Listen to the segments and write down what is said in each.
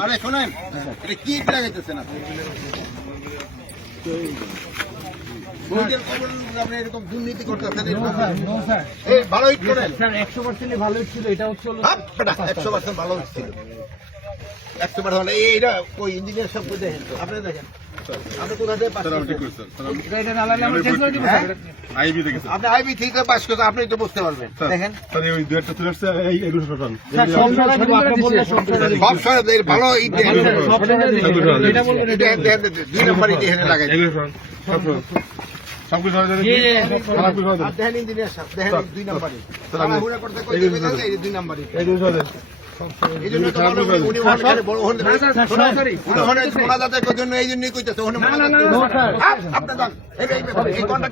আরে শোনেন এটা কি লাগাইতেছেন আপনি? এরকম দুর্নীতি করতেছেন এই ভালো হিট করেন একশো পার্সেন্ট ভালো ছিল এটা হচ্ছে একশো পার্সেন্ট ভালো ছিল। একশো পার্সেন্ট ভালো এইটা ওই ইঞ্জিনিয়ার সব দেখেন আপনি দেখেন। আপনি কোথা থেকে পাস করছেন? হ্যাঁ? আপনি আইবি থেকে পাস করছেন আপনি তো বুঝতে পারবেন। দেখেন। স্যার ওই দু একটা চলে আসছে এগুলো সব সব সব ভালো দুই নম্বর ইট এখানে লাগাই। এগুলো সরান, সব সরান। সব কিছু সরান, জি, জি, খারাপ কিছু সরান। আর দেখেন ইঞ্জিনিয়ার সাহেব দেখেন দুই নম্বর। দুই নম্বর।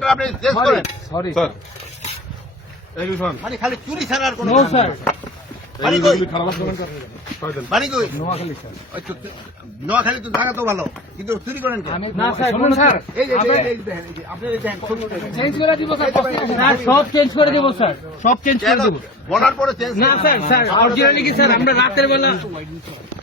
আপনি। মানে খালি চুরি ছাড়া আর কোনো নোয়াখালী তো, নোয়াখালী তো জায়গা তো ভালো কিন্তু চুরি করেন। চেঞ্জ করে দিব স্যার সব চেঞ্জ করে দেবো স্যার। সব চেঞ্জ করে? বলার পরে চেঞ্জ না স্যার স্যার অরিজিনালি কি স্যার আমরা রাতের বেলা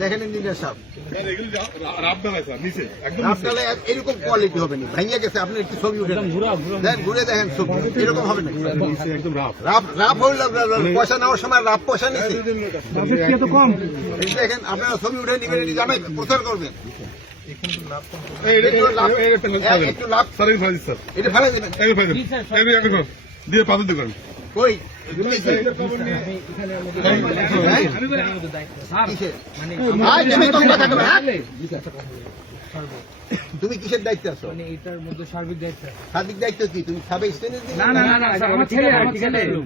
দেখেন ইঞ্জিনিয়ার সাহেব। আপনার এরকম কোয়ালিটি হবে না ভাইয়া গেছে আপনি একটু ছবি উঠে দেন ঘুরে দেখেন ছবি এরকম হবে না হইল পয়সা নেওয়ার সময় রাপ পয়সা নিচ্ছে দেখেন আপনারা ছবি উঠে নিবেন এটি জানাই প্রচার করবেন একটা হ্যাঁ, লাভ ফেলে দিন, স্যার। এটা ফেলে দেবেন দিয়ে পাথর দোকান কই? তুমি হ্যাঁ? তুমি কিসের দায়িত্বে আছো? মানে এটার মধ্যে সার্বিক দায়িত্ব সাদিক দায়িত্ব কি তুমি সাবে ছেলে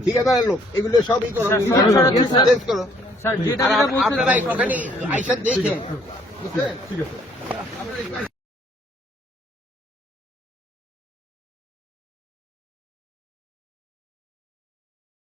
ঠিকাদারের লোক এগুলো সবই করো। চেঞ্জ করো। স্যার যেটা আর যেটা আপনারা একটুখানি আইসা দেখেন।